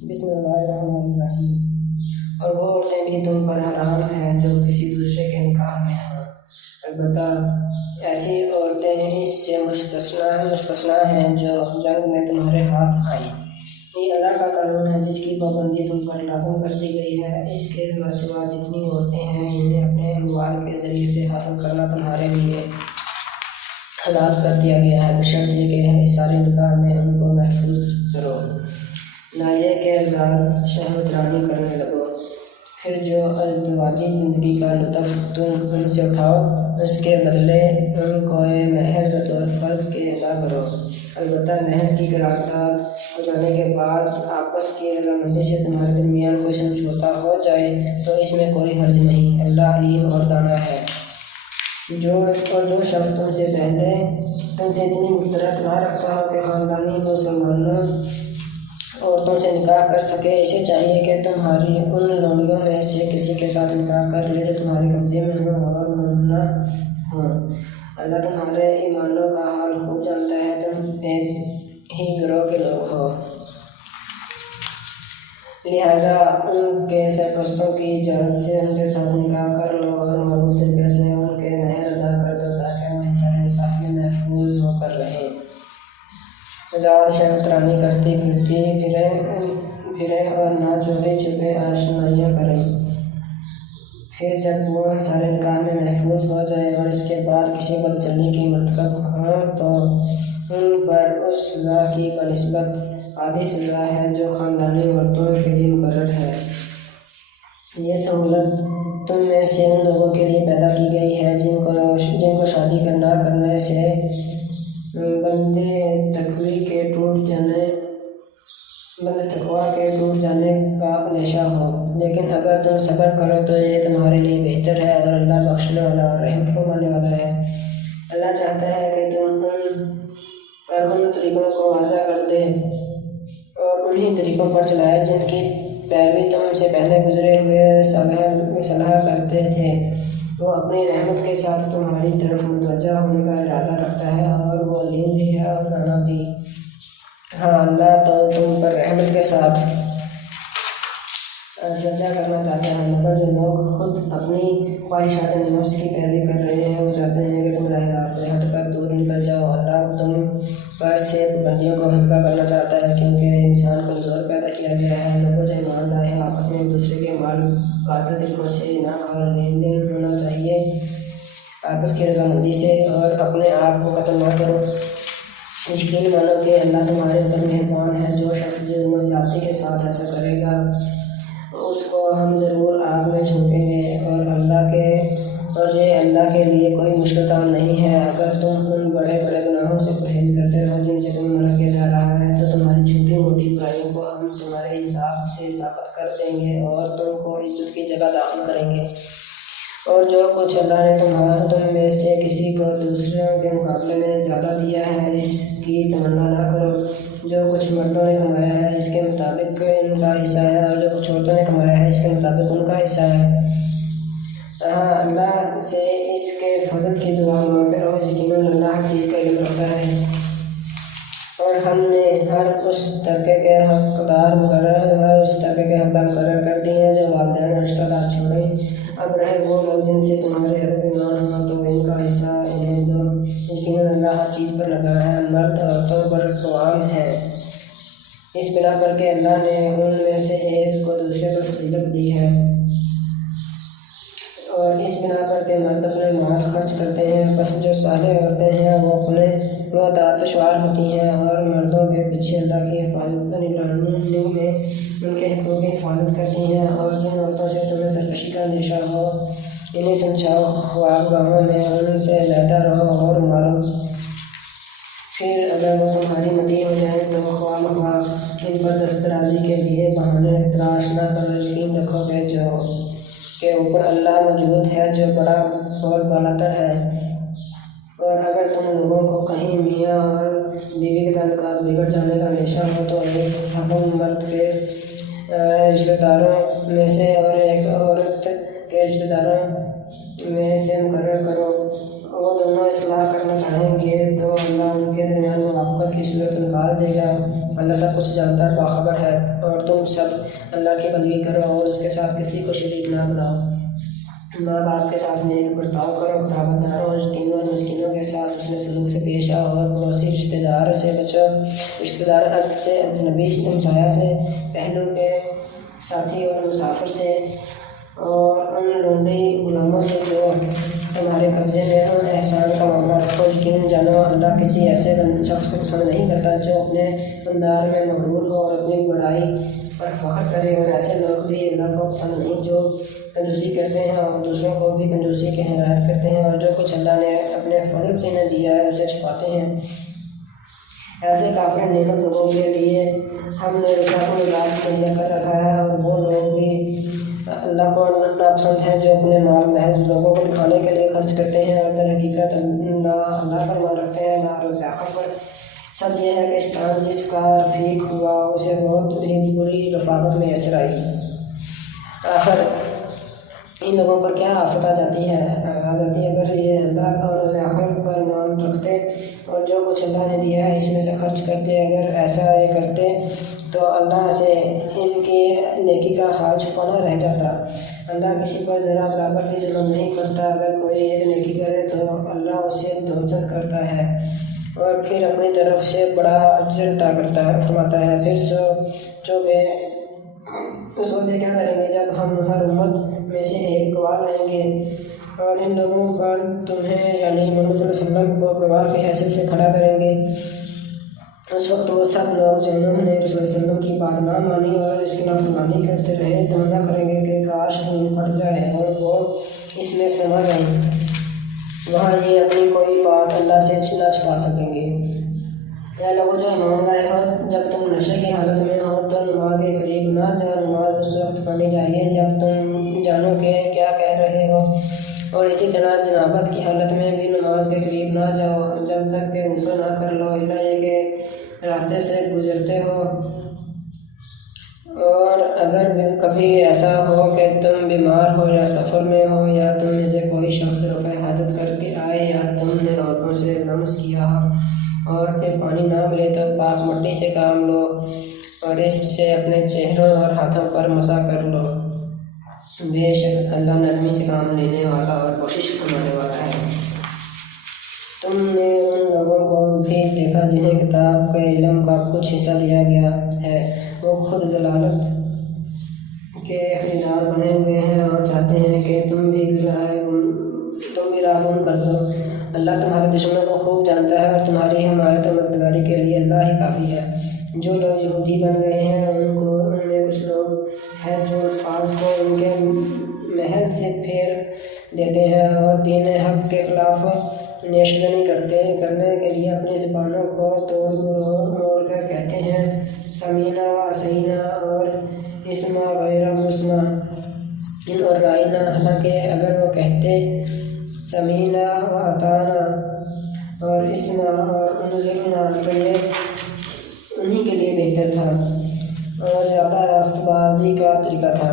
بسم اللہ الرحمن الرحیم۔ اور وہ عورتیں بھی تم پر حرام ہیں جو کسی دوسرے کے نکاح میں ہوں، البتہ ایسی عورتیں اس سے مستثنی ہیں جو جنگ میں تمہارے ہاتھ آئیں۔ یہ اللہ کا قانون ہے جس کی پابندی تم پر لازم کر دی گئی ہے۔ اس کے سوا جتنی عورتیں ہیں انہیں اپنے اموال کے ذریعے سے حاصل کرنا تمہارے لیے حلال کر دیا گیا ہے، بشرط یہ کہ اس سارے نکاح میں ان کو محفوظ کرو، نہ یہ کہ ازاد شہوت رانی کرنے لگو۔ پھر جو ازدواجی زندگی کا لطف تم ان سے اٹھاؤ، اس کے بدلے ان کو مہر بطور فرض کے ادا کرو، البتہ مہر کی قرارداد ہو جانے کے بعد آپس کی رضامندی سے تمہارے درمیان کوئی سمجھوتا ہو جائے تو اس میں کوئی حرج نہیں، اللہ علیم اور دانا ہے۔ جو شخص تم سے اتنی مشترک نہ رکھتا ہو کہ خاندانی مسلمانوں عورتوں سے نکاح کر سکے، اسے چاہیے کہ تمہاری ان لونڈیوں میں سے کسی کے ساتھ نکاح کر لے جو تمہارے قبضے میں ہوں اور ممنوع ہوں۔ اللہ تمہارے ایمانوں کا حال خوب جانتا ہے، تم ایک ہی گروہ کے لوگ ہو، لہذا ان کے سرپرستوں کی اجازت سے ان کے ساتھ نکاح کر لو اور معروف طریقے سے ان کے مہر ادا کر دو تاکہ وہ اس سارے نکاح میں محفوظ ہو کر رہیں۔ ازاد شہوت رانی کرتی پھریں اور نہ چوری چھپے آشنائیاں کریں۔ پھر جب وہ سارے نکاح میں محفوظ ہو جائیں اور اس کے بعد کسی بدچلنی کی مرتکب ہوں تو ان پر اس سزا کی بنسبت آدھی سزا ہے جو خاندانی عورتوں کے لیے مقرر ہے۔ یہ سہولت تم میں سے ان لوگوں کے لیے پیدا کی گئی ہے جن کو شادی نہ کرنے سے بندے تقوی کے ٹوٹ جانے کا اندیشہ ہو، لیکن اگر تم صبر کرو تو یہ تمہارے لیے بہتر ہے اور اللہ بخشنے والا اور رحم فرمانے والا ہے۔ اللہ چاہتا ہے کہ تم ان طریقوں کو واضح کر دے اور انہی طریقوں پر چلائے جن کی پیروی تم سے پہلے گزرے ہوئے صلاح کرتے تھے۔ وہ اپنی رحمت کے ساتھ تمہاری طرف متوجہ ہونے کا ارادہ رکھتا ہے اور وہ علیم بھی ہے اور دانا بھی۔ ہاں، اللہ تو تم پر رحمت کے ساتھ توجہ کرنا چاہتا ہے، مگر جو لوگ خود اپنی خواہشات نفس کی پیروی کر رہے ہیں وہ چاہتے ہیں کہ تم راہ راست سے ہٹ کر دور نکل جاؤ۔ اللہ تم پر سے پابندیوں کو ہلکا کرنا چاہتا ہے کیونکہ انسان کمزور پیدا کیا گیا ہے۔ لوگوں جو ایمان لائے ہیں آپس میں ایک دوسرے کے مال باطل طریقوں سے نہ کھا لین دین ہونا چاہیے آپس کی رضامندی سے، اور اپنے آپ کو قتل نہ کرو۔ یقین مانو کہ اللہ تمہارے اوپر مہربان ہے۔ جو شخص ظلم و زیادتی کے ساتھ ایسا کرے گا اس کو ہم ضرور آگ میں جھونکیں گے، اور یہ اللہ کے لیے کوئی مشکل کام نہیں ہے۔ اگر تم ان بڑے بڑے گناہوں سے پرہیز کرتے رہو جن سے تمہیں منع کیا جا رہا ہے تو تمہاری چھوٹی موٹی برائیوں کو ہم تمہارے حساب سے ثابت کر دیں گے اور تم کو عزت کی جگہ داخل کریں گے۔ اور جو کچھ اللہ نے تم میں سے کسی کو دوسروں کے مقابلے میں زیادہ دیا ہے اس کی تمنا نہ کرو۔ جو کچھ مردوں نے کمایا ہے اس کے مطابق ان کا حصہ ہے اور جو کچھ عورتوں نے کمایا ہے اس کے مطابق ان کا حصہ ہے۔ ہاں، اللہ سے اس کے فضل کی دعا مانگتے رہو، یقیناً اللہ ہر چیز کا علم رکھتا ہے۔ اور ہم نے ہر اس طبقے کے حقدار مقرر کر دیے ہیں جو والدین اور رشتہ دار چھوڑیں۔ اب رہے وہ لوگ جن سے تمہارے ادب ایمان ہو تو ان کا حصہ انہیں دو، یقیناً اللہ ہر چیز پر لگا ہے۔ مرد عورتوں پر قوام ہیں اس بنا پر کہ اللہ نے ان میں سے ایک کو دوسرے پر فضیلت دی ہے، اور اس بنا پر کہ مرد اپنے مال خرچ کرتے ہیں، پس جو صالح عورتیں ہیں وہ اطاعت شعار ہوتی ہیں اور مردوں کے پیچھے اللہ کی حفاظت و نگرانی میں ان کے حقوق کی حفاظت کرتی ہیں۔ اور جن عورتوں سے تمہیں سرکشی کا اندیشہ ہو انہیں سمجھاؤ، خواب گاہوں میں ان سے علیحدہ رہو اور مارو۔ پھر اگر وہ تمہاری مطیع ہو جائیں تو خواہ مخواہ ان پر دسترازی کے لیے بہانے تلاش نہ کرو۔ یقین رکھو کہ اوپر اللہ موجود ہے جو بہت بالاتر ہے۔ اور اگر تم لوگوں کو کہیں میاں اور بیوی کے تعلقات بگڑ جانے کا اندیشہ ہو تو ایک حکم مرد کے رشتہ داروں میں سے اور ایک عورت کے رشتہ داروں میں سے مقرر کرو، وہ دونوں اصلاح کرنا چاہیں گے تو اللہ ان کے درمیان موافقت کی صورت نکال دے گا۔ اللہ سب کچھ جانتا اور باخبر ہے۔ اور تم تم سب اللہ کی بندگی کرو اور اس کے ساتھ کسی کو شریک نہ بناؤ۔ ماں باپ کے ساتھ نیک برتاؤ کرو، قرابت داروں اور یتیموں اور مسکینوں کے ساتھ حسن سلوک سے پیش آؤ اور پڑوسی رشتہ دار سے بچو، رشتہ دار سے، اجنبی ہمسایہ سے، پہلو کے ساتھی اور مسافر سے، اور ان لونڈی غلاموں سے جو تمہارے قبضے میں ہوں۔ احسان کا معاملہ رکھو، یقیناً جانو اللہ کسی ایسے شخص کو پسند نہیں کرتا جو اپنے اقدار میں مغرور ہو اور اپنی بڑائی پر فخر کرے، اور ایسے لوگ بھی اللہ کو پسند نہیں جو کنجوسی کرتے ہیں اور دوسروں کو بھی کنجوسی کی ہدایت کرتے ہیں، اور جو کچھ اللہ نے اپنے فضل سے نہ دیا ہے اسے چھپاتے ہیں۔ ایسے کافر نعمت لوگوں کے لیے ہم نے رشوت میں لاج مہیا کر رکھا ہے، اور وہ لوگ بھی اللہ کو ناپسند ہیں جو اپنے مال محض لوگوں کو دکھانے کے لیے خرچ کرتے ہیں اور در حقیقت نہ اللہ پر مان رکھتے ہیں نہ روز آخر پر۔ سچ یہ ہے کہ شیطان جس کا رفیق ہوا اسے بہت ہی بری رفاقت میں اثر آئی۔ آخر ان لوگوں پر کیا آفت آ جاتی ہے اگر یہ اللہ کا روز آخر پر مان رکھتے اور جو کچھ اللہ نے دیا ہے اس میں سے خرچ کرتے۔ اگر ایسا یہ کرتے تو اللہ سے ان کی نیکی کا حال چھپا نہ رہ جاتا۔ اللہ کسی پر ذرا برابر بھی ظلم نہیں کرتا، اگر کوئی ایک نیکی کرے تو اللہ اسے دوچند کرتا ہے اور پھر اپنی طرف سے بڑا اجر عطا فرماتا ہے۔ پھر سوچے کیا کریں گے جب ہم ہر امت میں سے ایک گواہ لائیں گے اور ان لوگوں پر تمہیں یعنی محمد صلی اللہ علیہ وسلم کو گواہ کی حیثیت سے کھڑا کریں گے۔ اس وقت وہ سب لوگ جنہوں نے رسول اللہ علیہ وسلم کی بات نہ مانی اور اس کی نافرمانی کرتے رہے تمنا کریں گے کہ کاش ہم پھٹ جائے اور وہ اس میں سما جائیں، وہاں یہ اپنی کوئی بات اللہ سے نہ چھپا سکیں گے۔ اے لوگوں جو ایمان لائے ہو، جب تم نشے کی حالت میں ہو تو نماز کے قریب نہ جاؤ۔ نماز اس وقت پڑھنی چاہیے جب تم جانو کہ کیا کہہ رہے ہو، اور اسی طرح جنابت کی حالت میں بھی نماز کے قریب نہ جاؤ جب تک کہ غسل نہ کر لو، الا یہ کہ راستے سے گزرتے ہو، اور اگر کبھی ایسا ہو کہ تم بیمار ہو یا سفر میں ہو یا تم میں سے کوئی شخص رفع حاجت کر کے آئے یا تم نے عورتوں سے لمس کیا ہو اور پھر پانی نہ ملے تو پاک مٹی سے کام لو اور اس سے اپنے چہروں اور ہاتھوں پر مسح کر لو، بے شک اللہ نرمی سے کام لینے والا اور کوشش کرنے والا ہے۔ تم نے ان لوگوں کو بھی دیکھا جنہیں کتاب کے علم کا کچھ حصہ دیا گیا ہے، وہ خود ضلالت کے خریدار بنے ہوئے ہیں اور چاہتے ہیں کہ تم بھی راہ گم کر دو۔ اللہ تمہارے دشمنوں کو خوب جانتا ہے اور تمہاری حمایت اور مددگاری کے لیے اللہ ہی کافی ہے۔ جو لوگ یہودی بن گئے ہیں ان میں کچھ لوگ ہیں جو الفاظ کو ان کے محل سے پھیر دیتے ہیں اور دین حق کے خلاف نیشزنی کرنے کے لیے اپنی زبانوں کو توڑ موڑ کر کہتے ہیں سمینا و اسینا اور اسما غیر مسمع اور رائنا، حالانکہ اگر وہ کہتے سمینا و اطعنا اور اسما اور انظرنا تو یہ انہی کے لیے بہتر تھا اور زیادہ راست بازی کا طریقہ تھا،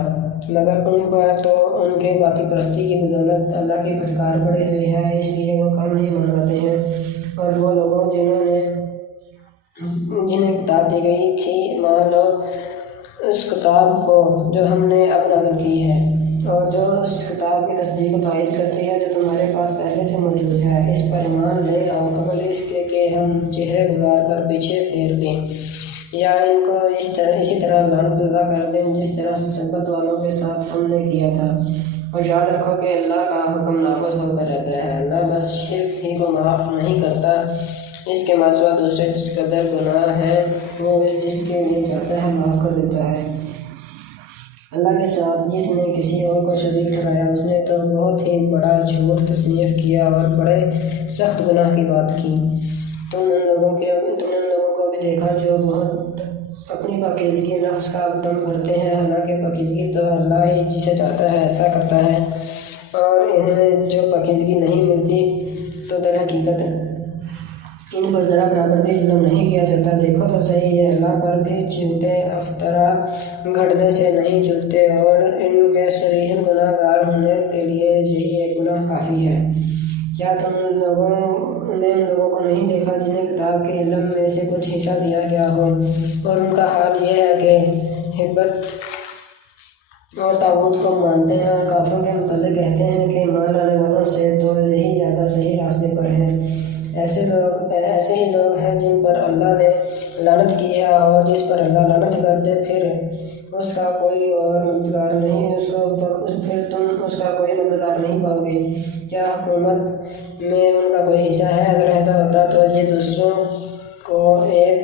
مگر ان پر تو ان کے باطل پرستی کی بدولت اللہ کی پھٹکار پڑی ہوئی ہے، اس لیے وہ کم ہی مناتے ہیں۔ اور وہ لوگوں جنہیں کتاب دی گئی تھی مان لو اس کتاب کو جو ہم نے اب نازل کی ہے، اور جو اس کتاب کی تصدیق و تائید کرتی ہے جو تمہارے پاس پہلے سے موجود ہے، اس پر ایمان لے آؤ قبل اس کے کہ ہم چہرے گزار کر پیچھے پھیر دیں یا ان کو اسی طرح لعنت زدہ کر دیں جس طرح سبت والوں کے ساتھ ہم نے کیا تھا۔ اور یاد رکھو کہ اللہ کا حکم نافذ ہو کر رہتا ہے، اللہ بس شرک ہی کو معاف نہیں کرتا، اس کے ماسوا دوسرے جس قدر گناہ ہیں وہ جس کے لیے چاہتا ہے معاف کر دیتا ہے۔ اللہ کے ساتھ جس نے کسی اور کو شریک ٹھہرایا اس نے تو بہت ہی بڑا جھوٹ تصنیف کیا اور بڑے سخت گناہ کی بات کی۔ تم ان لوگوں کو بھی دیکھا جو بہت اپنی پاکیزگی نفس کا دم بھرتے ہیں، حالانکہ پاکیزگی تو اللہ ہی جسے چاہتا ہے عطا کرتا ہے، اور انہیں جو پاکیزگی نہیں ملتی تو در حقیقت ان پر ذرا برابر بھی ظلم نہیں کیا جاتا۔ دیکھو تو صحیح یہ اللہ پر بھی جھوٹے افطرا گھڑنے سے نہیں چلتے، اور ان کے صریحاً گناہ گار ہونے کے لیے یہی ایک گناہ کافی ہے۔ کیا تم نے ان لوگوں کو نہیں دیکھا جنہیں کتاب کے علم میں سے کچھ حصہ دیا گیا ہو، اور ان کا حال یہ ہے کہ حبت اور طاغوت کو مانتے ہیں اور کافروں کے متعلق کہتے ہیں کہ ایمان لانے والوں سے تو یہی زیادہ صحیح راستے پر ہیں۔ ایسے ہی لوگ ہیں جن پر اللہ نے لعنت کی ہے، اور جس پر اللہ لعنت کر دے پھر اس کا کوئی اور مددگار نہیں، پھر تم اس کا کوئی مددگار نہیں پاؤ گے۔ کیا حکومت میں ان کا کوئی حصہ ہے؟ اگر ایسا ہوتا تو یہ دوسروں کو ایک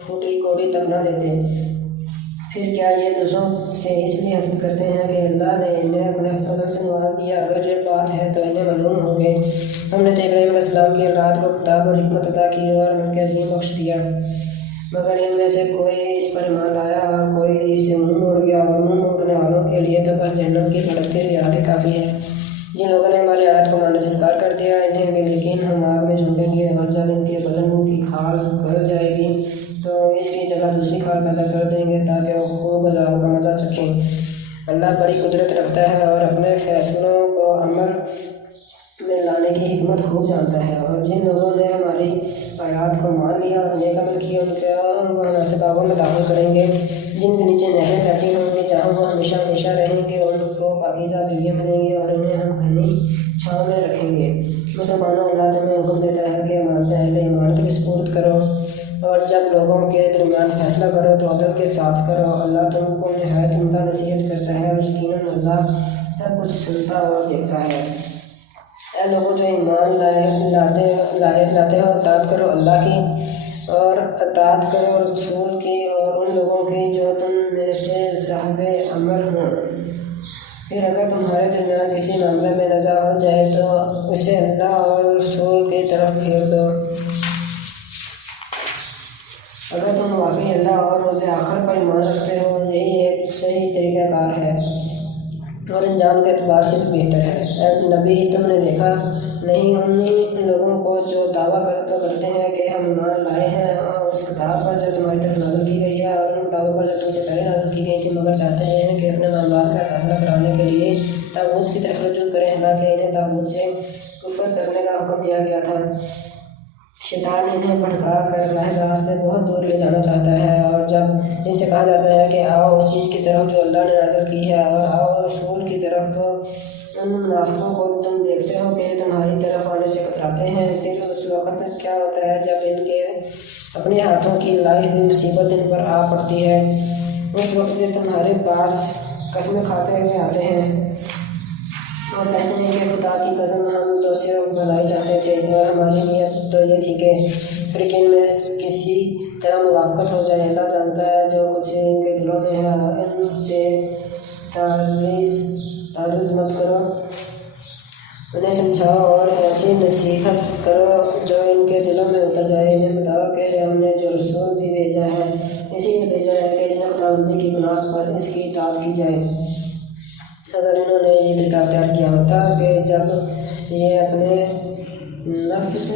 پھوٹی کوڑی تک نہ دیتے۔ پھر کیا یہ دوسروں سے اس لیے حسد کرتے ہیں کہ اللہ نے انہیں اپنے فضل سے نواز دیا؟ اگر یہ بات ہے تو انہیں معلوم ہو کہ ہم نے تو ابراہیم علیہ السلام کی اولاد کو کتاب اور حکمت عطا کی اور ملک عظیم بخش دیا، مگر ان میں سے کوئی اس پر ایمان لایا اور کوئی اس سے منہ موڑ گیا، اور منہ موڑنے والوں کے لیے تو بس جہنم کی بھڑکتی ہوئی آگ کافی ہے۔ جن لوگوں نے ہماری آیات کو ماننے سے انکار کر دیا، انہیں بالکل ہم آگ میں جھونکیں گے، اور جب ان کے بدن کی کھال گل جائے گی تو اس کی جگہ دوسری کھال پیدا کر دیں گے تاکہ وہ خوب عذاب کا مزہ چکھیں۔ اللہ بڑی قدرت رکھتا ہے اور اپنے فیصلوں کو عمل میں لانے کی حکمت خوب جانتا ہے، اور جن لوگوں نے ہماری آیات کو مان لیا اور نیک عمل کیا ان کو مناسب باغوں میں داخل کریں گے جن کے نیچے نہریں بہتی ہوں گی، جہاں وہ ہمیشہ ہمیشہ رہیں گے۔ ان کو پاکیزہ بیویاں ملیں گی اور انہیں ہم گھنی چھاؤں میں رکھیں گے۔ مسلمانوں، اللہ تمہیں حکم دیتا ہے کہ امانت اہل ایمان کے سپرد کرو، اور جب لوگوں کے درمیان فیصلہ کرو تو عدل کے ساتھ کرو۔ اللہ تم کو نہایت عمدہ نصیحت کرتا ہے، اور یقیناً اللہ سب کچھ سنتا اور دیکھتا ہے۔ اے لوگوں جو ایمان لاتے ہو، اطاعت کرو اللہ کی اور اطاعت کرو رسول کی اور ان لوگوں کی جو تم میں سے صاحب امر ہوں۔ پھر اگر تمہارے درمیان کسی معاملے میں نزاع ہو جائے تو اسے اللہ اور رسول کی طرف پھیر دو۔ اگر تم واقعی اللہ اور روز آخر پر ایمان رکھتے ہو، یہی ایک صحیح طریقہ کار ہے اور انجام کے اعتبار سے بہتر ہے۔ اے نبی، تم نے دیکھا نہیں ان لوگوں کو جو دعویٰ کرتے ہیں کہ ہم ایمان لائے ہیں اور اس کتاب پر جو تمہاری طرف نازل کی گئی ہے اور ان کتابوں پر جو تم سے پہلے نازل کی گئی تھی، مگر چاہتے ہیں کہ اپنے معاملات کا فیصلہ کرانے کے لیے طاغوت کی طرف رجوع کریں، حالانکہ انہیں طاغوت سے کفر کرنے کا حکم دیا گیا تھا۔ شیطان انہیں بھٹکا کر راہ راست سے بہت دور لے جانا چاہتا ہے، اور جب ان سے کہا جاتا ہے کہ آؤ اس چیز کی طرف جو اللہ نے نازل کی ہے اور آؤ رسول کی طرف، تو ان منافقوں کو تم دیکھتے ہو کہ تمہاری طرف آنے سے کتراتے ہیں۔ پھر اس وقت کیا ہوتا ہے جب ان کے اپنے ہاتھوں کی لائی ہوئی مصیبت ان پر آ پڑتی ہے، اس وقت یہ تمہارے پاس قسمیں کھاتے ہوئے آتے ہیں اور کہتے ہیں کہ خدا کی قسم ہم تو صرف بھلائی چاہتے تھے، اور ہماری نیت تو یہ تھی کہ فرقین میں کسی طرح موافقت ہو جائے۔ اللہ جانتا ہے جو کچھ ان کے دلوں میں ہے۔ ان سے تعرض مت کرو، انہیں سمجھاؤ اور ایسی نصیحت کرو جو ان کے دلوں میں اتر جائے۔ انہیں بتاؤ کہ ہم نے جو رسول بھی بھیجا ہے اسی لیے بھیجا ہے کہ جنہیں خداوندی کی بنیاد پر اس کی اطاعت کی جائے۔ اگر انہوں نے یہ طریقہ اختیار کیا ہوتا کہ جب یہ اپنے نفس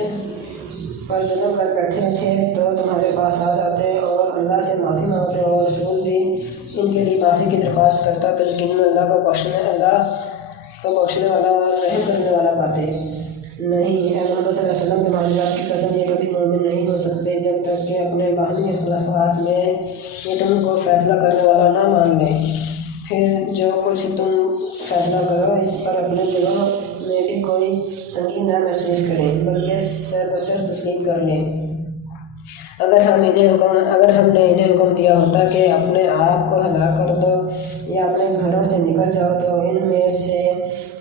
پر ظلم کر بیٹھے تھے تو تمہارے پاس آ جاتے اور اللہ سے معافی مانگتے، اور رسول بھی ان کے لیے معافی کی درخواست کرتا، تو یقیناً اللہ کو بخشنے والا اور رحم کرنے والا پاتے۔ نہیں، اے محمد صلی اللہ علیہ وسلم، تمہاری ذات کی قسم یہ کبھی مومن نہیں ہو سکتے جب تک کہ اپنے باہمی اختلافات میں یہ تم کو فیصلہ کرنے والا نہ مان لیں۔ پھر جو کچھ تم فیصلہ کرو اس پر اپنے دلوں میں بھی کوئی تنگی نہ محسوس کریں، بلکہ سر بسر تسلیم کر لیں۔ اگر ہم نے انہیں حکم دیا ہوتا کہ اپنے آپ کو ہلاک کر دو یا اپنے گھروں سے نکل جاؤ تو ان میں سے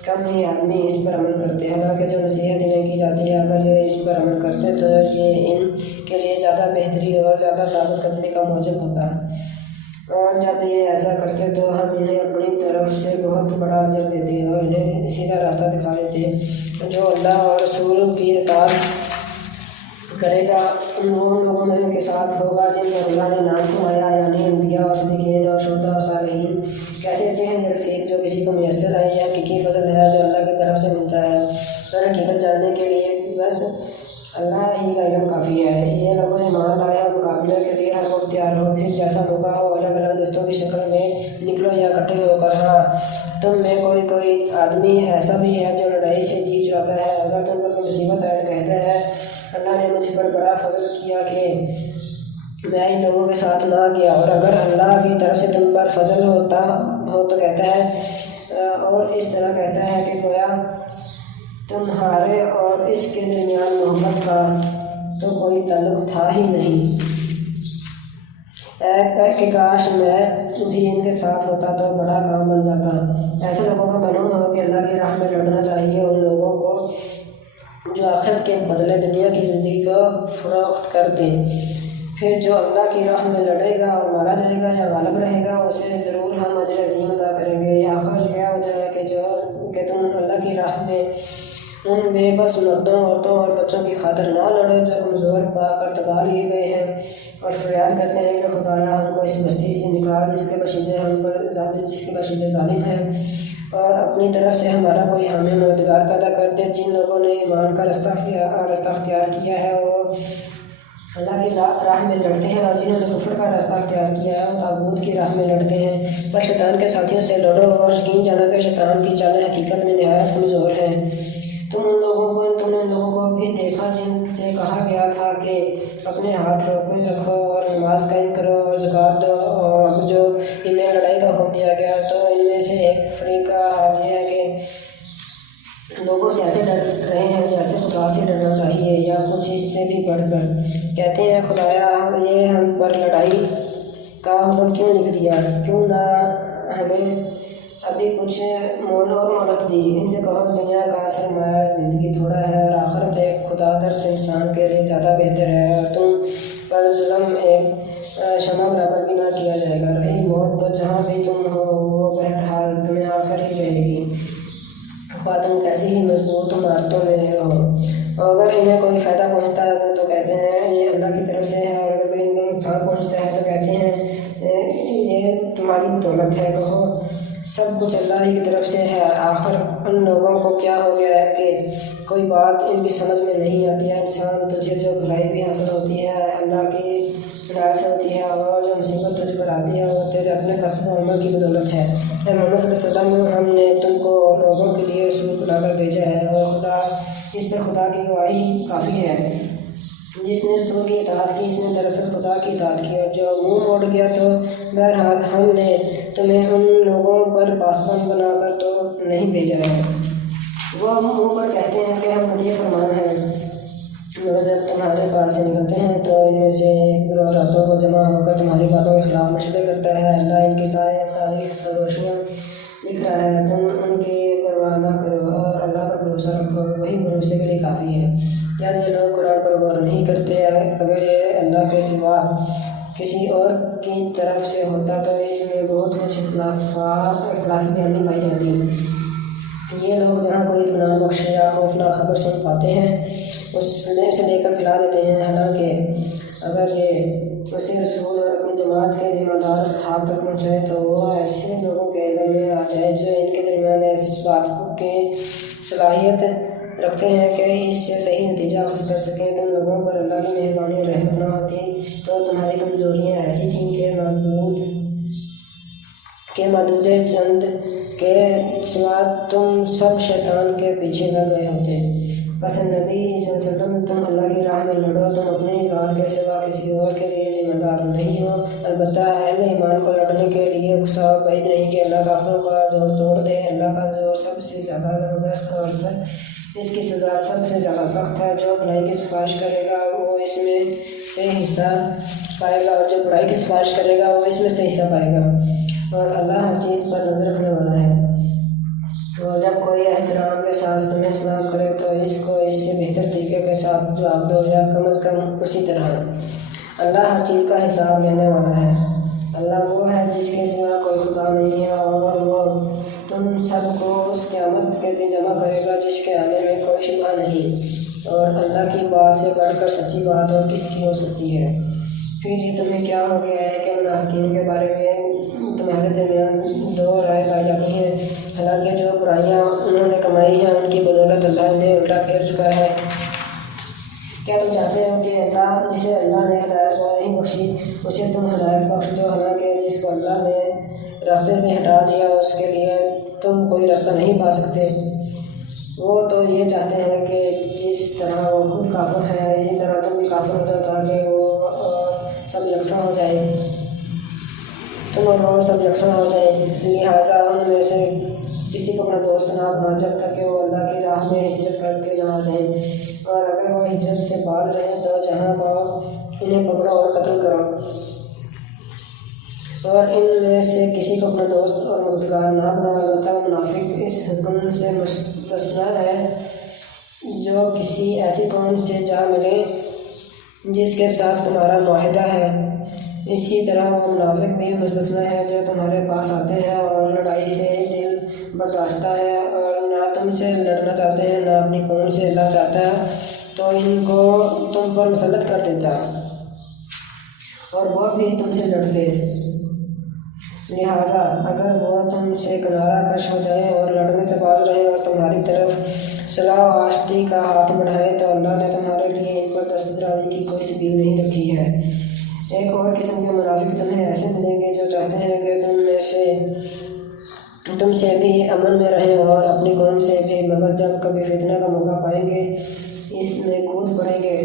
کم ہی آدمی اس پر عمل کرتے، حالانکہ جو نصیحت انہیں کی جاتی ہے اگر یہ اس پر عمل کرتے تو یہ ان کے لیے زیادہ بہتری اور زیادہ ثابت قدمی کا موجب ہوتا، اور جب یہ ایسا کرتے تو ہم انہیں اپنی طرف سے بہت بڑا اجر دیتے اور انہیں سیدھا راستہ دکھا دیتے۔ جو اللہ اور رسول کی اطاعت کرے گا وہ ان لوگوں کے ساتھ ہوگا جن پر اللہ نے نام کمایا، یعنی انبیاء اور صدیقین اور شہداء اور صالحین۔ کیسے اچھے ہیں یہ رفیق جو کسی کو میسر ہے، یہ حقیقی فضل ہے جو اللہ کی طرف سے ملتا ہے، اور حقیقت جاننے کے لیے بس اللہ ہی کا علم کافی ہے۔ یہ لوگ ایمان لائے اور مقابلے کے لیے ہر وقت تیار ہو، پھر جیسا موقع ہو الگ الگ دستوں کی شکل میں نکلو یا اکٹھے ہو کر۔ ہاں، تم میں کوئی آدمی ایسا بھی ہے جو لڑائی سے جی چاہتا ہے، اگر تم پر کوئی مصیبت آئے تو کہتا ہے اللہ نے مجھ پر بڑا فضل کیا کہ میں ان لوگوں کے ساتھ نہ کیا، اور اگر اللہ کی طرف سے تم پر فضل ہوتا ہو تو کہتا ہے اور اس طرح کہتا ہے کہ گویا تمہارے اور اس کے درمیان محبت کا تو کوئی تعلق تھا ہی نہیں، کہ کاش میں بھی ان کے ساتھ ہوتا تو بڑا کام بن جاتا۔ ایسے لوگوں کا بنو ہو کہ اللہ کی راہ میں لڑنا چاہیے، ان لوگوں کو جو آخرت کے بدلے دنیا کی زندگی کو فروخت کر دیں۔ پھر جو اللہ کی راہ میں لڑے گا اور مارا جائے گا یا غالب رہے گا، اسے ضرور ہم اجر عظیم عطا کریں گے۔ یہ آخر کیا وجہ ہے کہ تم اللہ کی راہ میں ان بے بس مردوں، عورتوں اور بچوں کی خاطر نہ لڑو جو کمزور پا کر تباہ لیے گئے ہیں، اور فریاد کرتے ہیں کہ خدایا ہم کو اس بستی سے نکال جس کے باشندے ظالم ہیں، اور اپنی طرف سے ہمارا کوئی حامی مددگار پیدا کر دے۔ جن لوگوں نے ایمان کا رستہ اختیار کیا ہے وہ اللہ کی راہ میں لڑتے ہیں، اور جنہوں نے کفر کا راستہ اختیار کیا ہے وہ طاغوت کی راہ میں لڑتے ہیں۔ پر شیطان کے ساتھیوں سے لڑو اور یقین جانا کہ شیطان کی چالیں حقیقت میں نہایت کمزور ہیں۔ تم نے ان لوگوں کو بھی دیکھا جن سے کہا گیا تھا کہ اپنے ہاتھ روکے رکھو اور نماز قائم کرو اور زکوٰۃ دو، اور اب جو انہیں لڑائی کا حکم دیا گیا تو ان میں سے ایک فریق کا حال یہ ہے کہ لوگوں سے ایسے ڈر رہے ہیں جیسے خدا سے ڈرنا چاہیے، یا کچھ اس سے بھی بڑھ کر کہتے ہیں خدایا یہ ہم پر لڑائی کا حکم کیوں لکھ دیا، کیوں نہ ہمیں ابھی کچھ مہلت دی۔ ان سے کہو دنیا کا سرمایہ زندگی تھوڑا ہے اور آخرت ایک خدا ترس انسان کے لیے زیادہ بہتر ہے، اور تم پر ظلم ایک شمع برابر بھی نہ کیا جائے گا۔ رہی موت تو جہاں بھی تم ہو وہ بہرحال تمہیں آ کر ہی رہے گی، خواہ تم کیسی ہی مضبوط عمارتوں میں ہو۔ اور اگر انہیں کوئی فائدہ پہنچتا ہے تو کہتے ہیں یہ اللہ کی طرف سے ہے، اور اگر کوئی نقصان پہنچتا ہے تو کہتے ہیں یہ تمہاری دولت ہے۔ کہو سب کچھ اللہ ہی کی طرف سے ہے۔ آخر ان لوگوں کو کیا ہو گیا ہے کہ کوئی بات ان کی سمجھ میں نہیں آتی ہے۔ انسان تجھے جو بھلائی بھی حاصل ہوتی ہے اللہ کی عنایت سے ہوتی ہے، اور جو مصیبت تجھ پر آتی ہے وہ تیرے اپنے کسب و عمل کی بدولت ہے۔ اے محمد صلی اللہ علیہ وسلم، ہم نے تم کو لوگوں کے لیے رسول بنا کر بھیجا ہے، اور اس پہ خدا کی گواہی کافی ہے۔ جس نے رسول کی اطاعت کی اس نے دراصل خدا کی اطاعت کی، اور جو منہ موڑ گیا تو بہرحال ہم نے تمہیں ان لوگوں پر پاسبان بنا کر تو نہیں بھیجا ہے۔ وہ منہ پر کہتے ہیں کہ ہم قطعی فرمان ہیں، مگر جب تمہارے پاس سے نکلتے ہیں تو ان میں سے ایک گروہ راتوں کو جمع ہو کر تمہاری باتوں کے خلاف مشورے کرتا ہے۔ اللہ ان کی ساری سرگوشیاں لکھ رہا ہے، تم ان کی پرواہ نہ کرو اور اللہ پر بھروسہ رکھو، وہی بھروسے کے لیے کافی ہے۔ کیا یہ لوگ قرآن پر غور نہیں کرتے؟ اگر یہ اللہ کے سوا کسی اور کی طرف سے ہوتا تو اس میں بہت کچھ اختلافی بیانی پائی جاتی۔ یہ لوگ جہاں کوئی اطمینان بخش یا خوفناک خبر سن پاتے ہیں اسے لے کر پھیلا دیتے ہیں، حالانکہ اگر یہ اسی رسول اور اپنی جماعت کے ذمہ دار اصحاب تک پہنچائے تو وہ ایسے لوگوں کے علم میں آ جائے جو ان کے درمیان اس بات کی صلاحیت رکھتے ہیں کہ اس سے صحیح نتیجہ حاصل کر سکیں۔ تم لوگوں پر اللہ کی مہربانی اور رحمت نہ ہوتی تو تمہاری کمزوریاں ایسی تھیں کہ معدود چند کے سوا تم سب شیطان کے پیچھے لگ گئے ہوتے۔ بس نبی صلی اللہ علیہ وسلم، تم اللہ کی راہ میں لڑو، تم اپنے ذات کے سوا کسی اور کے لیے ذمہ دار نہیں ہو۔ البتہ اہل ایمان کو لڑنے کے لیے اکساؤ، بعید نہیں کہ اللہ کافروں کا زور توڑ دے۔ اللہ کا زور سب سے زیادہ زبردست اور اس کی سزا سب سے زیادہ سخت ہے۔ جو بھلائی کی سفارش کرے گا وہ اس میں سے حصہ پائے گا، اور جو برائی کی سفارش کرے گا وہ اس میں سے حصہ پائے گا، اور اللہ ہر چیز پر نظر رکھنے والا ہے۔ اور جب کوئی احترام کے ساتھ تمہیں سلام کرے تو اس کو اس سے بہتر طریقے کے ساتھ جواب دو، یا کم از کم اسی طرح۔ اللہ ہر چیز کا حساب لینے والا ہے۔ اللہ وہ ہے جس کے سوا کوئی خدا نہیں ہے، اور وہ تم سب کو اس قیامت کے دن جمع کرے گا جس کے آنے میں کوئی شبہ نہیں، اور اللہ کی بات سے بڑھ کر سچی بات اور کس کی ہو سکتی ہے۔ پھر یہ تمہیں کیا ہو گیا ہے کہ منافقین کے بارے میں تمہارے درمیان دو رائے پائی جاتی ہیں، حالانکہ جو برائیاں انہوں نے کمائی ہیں ان کی بدولت اللہ نے الٹا پھیر چکا ہے۔ کیا تم چاہتے ہو کہ اللہ جسے اللہ نے ہدایت نہیں بخشی اسے تم ہدایت بخش دو، حالانکہ جس کو اللہ نے راستے سے ہٹا دیا اس کے لیے تم کوئی راستہ نہیں پا سکتے؟ وہ تو یہ چاہتے ہیں کہ جس طرح وہ خود کافر ہے اسی طرح تم بھی کافر ہو جاؤ، تاکہ وہ سب یکساں ہو جائیں، تم اور وہ سب یکساں ہو جائیں۔ لہٰذا ان میں سے کسی کو اپنا دوست نہ بنا جب تک کہ وہ اللہ کی راہ میں ہجرت کر کے نہ آ جائیں، اور اگر وہ ہجرت سے باز رہیں تو جہاں پاؤ انہیں پکڑو اور قتل کرو۔ اور ان میں سے کسی کو اپنا دوست اور مددگار نہ بناؤ، البتہ وہ منافق اس حکم سے مستثنیٰ ہے جو کسی ایسی قوم سے جا ملے جس کے ساتھ تمہارا معاہدہ ہے، اسی طرح وہ منافق بھی مستثنیٰ ہے جو تمہارے پاس آتے ہیں اور لڑائی سے دل برداشتہ ہے اور نہ تم سے لڑنا چاہتے ہیں نہ اپنی قوم سے اللہ چاہتا ہے، تو ان کو تم پر مسلط کر دیتا اور وہ بھی تم سے لڑتے۔ لہٰذا اگر وہ تم سے کنارہ کش ہو جائیں اور لڑنے سے باز رہیں اور تمہاری طرف صلاح و آشتی کا ہاتھ بڑھائیں تو اللہ نے تمہارے لیے ان پر دست درازی کی کوئی سبیل نہیں رکھی ہے۔ ایک اور قسم کے منافق تمہیں ایسے ملیں گے جو چاہتے ہیں کہ تم سے بھی امن میں رہیں اور اپنی قوم سے بھی، مگر جب کبھی فتنہ کا موقع پائیں گے اس میں کود پڑیں گے۔